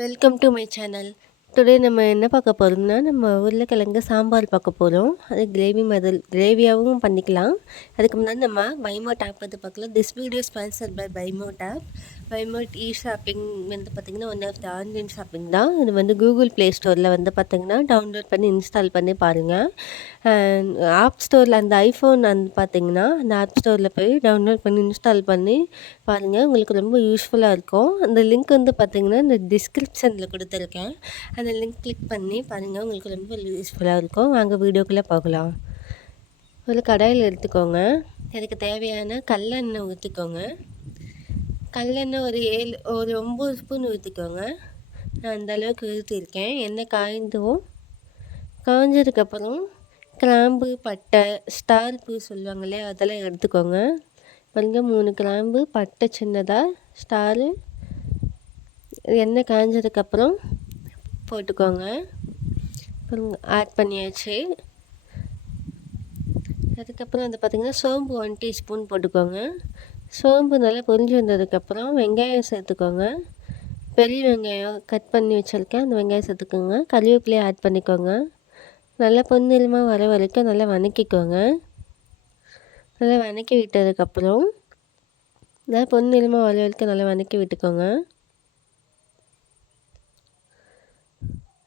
Welcome to my channel. Today நம்ம என்ன பார்க்க போகிறோம்னா, நம்ம உருளைக்கிழங்கு சாம்பார் பார்க்க போகிறோம். அது கிரேவியாகவும் பண்ணிக்கலாம். அதுக்கு முன்னாடி நம்ம பைமோட் ஆப் வந்து பார்க்கலாம். திஸ் வீடியோ ஸ்பான்சர்ட் பை பைமோட் ஆப். பைமோட் ஷாப்பிங் வந்து பார்த்திங்கன்னா one of the online shopping தான். இது வந்து கூகுள் ப்ளே ஸ்டோரில் வந்து பார்த்திங்கன்னா டவுன்லோட் பண்ணி இன்ஸ்டால் பண்ணி பாருங்கள். ஆப் ஸ்டோரில் அந்த ஐஃபோன் பார்த்திங்கன்னா அந்த ஆப் ஸ்டோரில் போய் டவுன்லோட் பண்ணி இன்ஸ்டால் பண்ணி பாருங்கள். உங்களுக்கு ரொம்ப யூஸ்ஃபுல்லாக இருக்கும். அந்த லிங்க் வந்து பார்த்திங்கன்னா இந்த டிஸ்கிரிப்ஷனில் கொடுத்துருக்கேன். அந்த லிங்க் கிளிக் பண்ணி பாருங்கள். உங்களுக்கு ரொம்ப யூஸ்ஃபுல்லாக இருக்கும். வாங்க வீடியோக்குள்ளே போகலாம். ஒரு கடாயில் எடுத்துக்கோங்க. அதுக்கு தேவையான கடலெண்ணெய் ஊற்றிக்கோங்க. கடலெண்ணெய் ஒரு 9 ஸ்பூன் ஊற்றிக்கோங்க. நான் அந்தளவுக்கு ஊற்றிருக்கேன். எண்ணெய் காஞ்சதுக்கப்புறம் கிராம்பு, பட்டை, ஸ்டார் பூ சொல்லுவாங்க இல்லையா, அதெல்லாம் எடுத்துக்கோங்க. பாருங்க, 3 கிராம்பு, பட்டை சின்னதாக, ஸ்டாரு. எண்ணெய் காஞ்சதுக்கப்புறம் போட்டுக்கோங்க. ஆட் பண்ணியாச்சு. அதுக்கப்புறம் வந்து பார்த்திங்கன்னா சோம்பு 1 டீஸ்பூன் போட்டுக்கோங்க. சோம்பு நல்லா பொரிஞ்சு வந்ததுக்கப்புறம் வெங்காயம் சேர்த்துக்கோங்க. பெரிய வெங்காயம் கட் பண்ணி வச்சுருக்கேன், அந்த வெங்காயம் சேர்த்துக்கோங்க. கறிவேப்பிலையை ஆட் பண்ணிக்கோங்க. நல்லா பொன்னிறமாக வர வரைக்கும் நல்லா வதக்கிக்கோங்க. நல்லா வதக்கி விட்டதுக்கப்புறம் நல்லா பொன்னிறமாக வர வரைக்கும் நல்லா வதக்கி விட்டுக்கோங்க.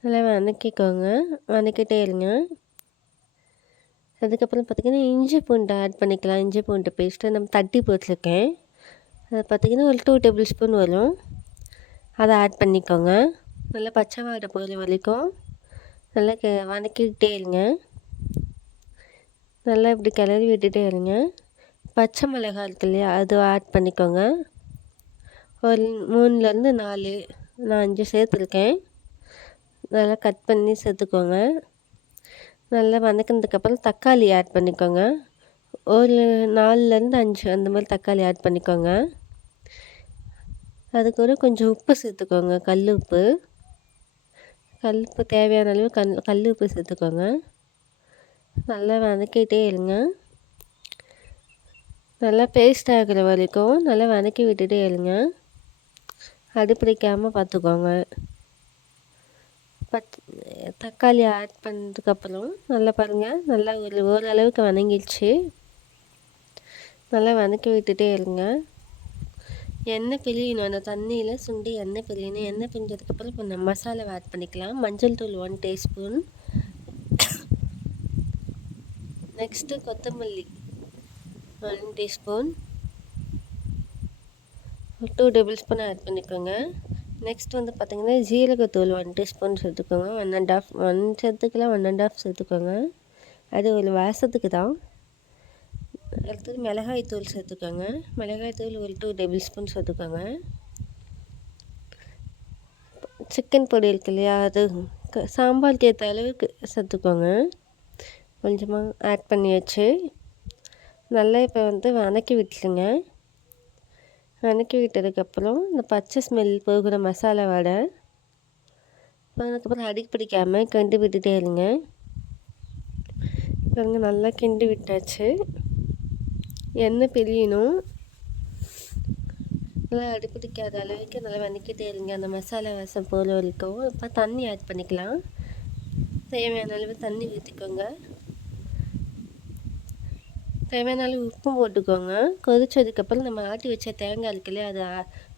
நல்லா வதக்கிக்கோங்க, வதக்கிட்டே இருங்க. அதுக்கப்புறம் பார்த்திங்கன்னா இஞ்சி பூண்டு ஆட் பண்ணிக்கலாம். இஞ்சி பூண்டு பேஸ்ட்டு நம்ம தட்டி போட்டிருக்கேன். அது பார்த்திங்கன்னா ஒரு 2 டேபிள் ஸ்பூன் வரும். அதை ஆட் பண்ணிக்கோங்க. நல்லா பச்சை வாடை போகிற வரைக்கும் நல்லா வதக்கிக்கிட்டே இருங்க. நல்லா இப்படி கிளறி விட்டுட்டே இருங்க. பச்சை மிளகாய் இருக்கு இல்லையா, அது ஆட் பண்ணிக்கோங்க. ஒரு 3லேருந்து 4, நான் 5 சேர்த்துருக்கேன். நல்லா கட் பண்ணி சேர்த்துக்கோங்க. நல்லா வதக்கினதுக்கப்புறம் தக்காளி ஆட் பண்ணிக்கோங்க. ஒரு 4லேருந்து 5 அந்த மாதிரி தக்காளி ஆட் பண்ணிக்கோங்க. அதுக்கு ஒரு கொஞ்சம் உப்பு சேர்த்துக்கோங்க. கல் உப்பு தேவையான அளவு கல் உப்பு சேர்த்துக்கோங்க. நல்லா வதக்கிட்டே இருங்க. நல்லா பேஸ்ட் ஆகிற வரைக்கும் நல்லா வதக்கி விட்டுட்டே இருங்க. அடிப்பிடிக்காமல் பார்த்துக்கோங்க. தக்காளி ஆட் பண்ணதுக்கப்புறம் நல்லா பாருங்கள், நல்லா ஓரளவுக்கு வதங்கிடுச்சு. நல்லா வதக்கி விட்டுட்டே இருங்க. எண்ணெய் பிரியணும், அந்த தண்ணியில் சுண்டி எண்ணெய் பிரியணும். எண்ணெய் பிரிஞ்சதுக்கப்புறம் இப்போ நம்ம மசாலாவை ஆட் பண்ணிக்கலாம். மஞ்சள் தூள் 1 டீஸ்பூன். நெக்ஸ்ட்டு கொத்தமல்லி 1 டீஸ்பூன். 2 டேபிள் ஸ்பூன் ஆட் பண்ணிக்கோங்க. நெக்ஸ்ட் வந்து பார்த்திங்கன்னா ஜீரகத்தூள் 1 டீஸ்பூன் சேர்த்துக்கோங்க. 1 சேர்த்துக்கலாம், 1½ சேர்த்துக்கோங்க. அது ஒரு வாசத்துக்கு தான். அடுத்தது மிளகாய் தூள் சேர்த்துக்கோங்க. மிளகாய் தூள் ஒரு 2 டேபிள் ஸ்பூன் சேர்த்துக்கோங்க. சிக்கன் பொடி இருக்கு இல்லையா, அது சாம்பாருக்கு ஏற்ற அளவுக்கு சேர்த்துக்கோங்க. கொஞ்சமாக ஆட் பண்ணியாச்சு. நல்லா இப்போ வந்து வதக்கி விட்டுருங்க. வதக்கி விட்டதுக்கப்புறம் இந்த பச்சை ஸ்மெல் போகிற மசாலா வடை, அதுக்கப்புறம் அடிக்கு பிடிக்காமல் கிண்டி விட்டுட்டே இருங்க. பாருங்க, நல்லா கிண்டி விட்டாச்சு. எண்ணெய் பிரியணும். நல்லா அடிப்பிடிக்காத அளவுக்கு நல்லா வதக்கிட்டே இருங்க, அந்த மசாலா வாசம் போகிற வரைக்கும். இப்போ தண்ணி ஆட் பண்ணிக்கலாம். தேவையான அளவு தண்ணி ஊற்றிக்கோங்க. தேவையான அளவு உப்பும் போட்டுக்கோங்க. கொதிச்சதுக்கப்புறம் நம்ம ஆட்டி வச்ச தேங்காய் இருக்குல்லையே, அதை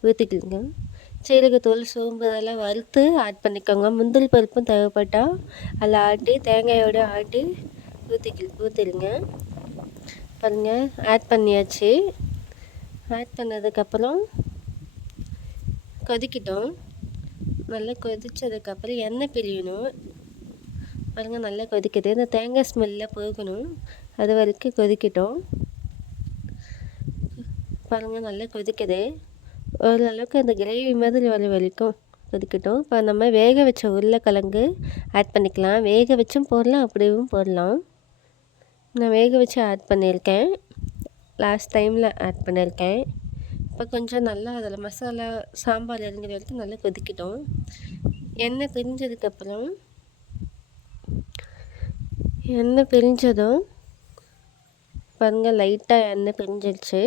ஊற்றிக்கோங்க. சீரகத்தூள், சோம்பு அதெல்லாம் வறுத்து ஆட் பண்ணிக்கோங்க. முந்திரி பருப்பும் தேவைப்பட்டால் அதில் ஆட்டி தேங்காயோடு ஆட்டி ஊற்றிடுங்க. பாருங்கள், ஆட் பண்ணியாச்சு. ஆட் பண்ணதுக்கப்புறம் கொதிக்கிட்டோம். நல்லா கொதித்ததுக்கப்புறம் எண்ணெய் பிரியணும். பாருங்கள், நல்லா கொதிக்குது. இந்த தேங்காய் ஸ்மெல்லாம் போகணும், அது வரைக்கும் கொதிக்கிட்டோம். பாருங்கள், நல்லா கொதிக்குது. ஓரளவுக்கு அந்த கிரேவி மாதிரி வர வரைக்கும் கொதிக்கட்டும். இப்போ நம்ம வேக வச்ச உருளைக்கிழங்கு ஆட் பண்ணிக்கலாம். வேக வச்சும் போடலாம், அப்படியும் போடலாம். நான் வேக வச்சு ஆட் பண்ணியிருக்கேன், லாஸ்ட் டைமில் ஆட் பண்ணியிருக்கேன். இப்போ கொஞ்சம் நல்லா அதில் மசாலா சாம்பார் இறங்குற வரைக்கும் நல்லா கொதிக்கிட்டோம். எண்ணெய் பிரிஞ்சதும் பாருங்கள், லைட்டாக எண்ணெய் பிரிஞ்சிருச்சு.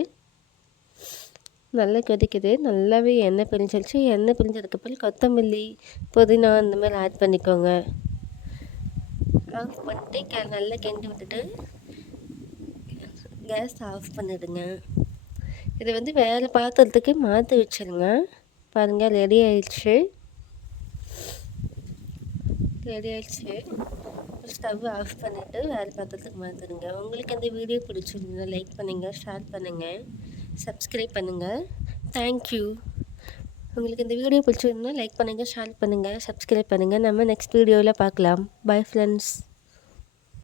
நல்லா கொதிக்குது. நல்லாவே எண்ணெய் பிரிஞ்சிருச்சு. எண்ணெய் பிரிஞ்சதுக்கப்புறம் கொத்தமல்லி, புதினா அந்த மாதிரி ஆட் பண்ணிக்கோங்க. ஆஃப் பண்ணிட்டு நல்லா கிண்டி விட்டுட்டு கேஸ் ஆஃப் பண்ணிடுங்க. இதை வந்து வேறு பாத்திரத்துக்கு மாற்றி வச்சுருங்க. பாருங்கள் ரெடி ஆயிடுச்சு. ஸ்டவ் ஆஃப் பண்ணிவிட்டு வேறு பாத்திரத்துக்கு மாற்றிடுங்க. உங்களுக்கு இந்த வீடியோ பிடிச்சிருந்தா லைக் பண்ணுங்கள், ஷேர் பண்ணுங்கள், சப்ஸ்கிரைப் பண்ணுங்கள். தேங்க்யூ. உங்களுக்கு இந்த வீடியோ பிடிச்சிருந்தா லைக் பண்ணுங்கள், ஷேர் பண்ணுங்கள், சப்ஸ்கிரைப் பண்ணுங்கள். நம்ம நெக்ஸ்ட் வீடியோவில் பார்க்கலாம். Bye friends.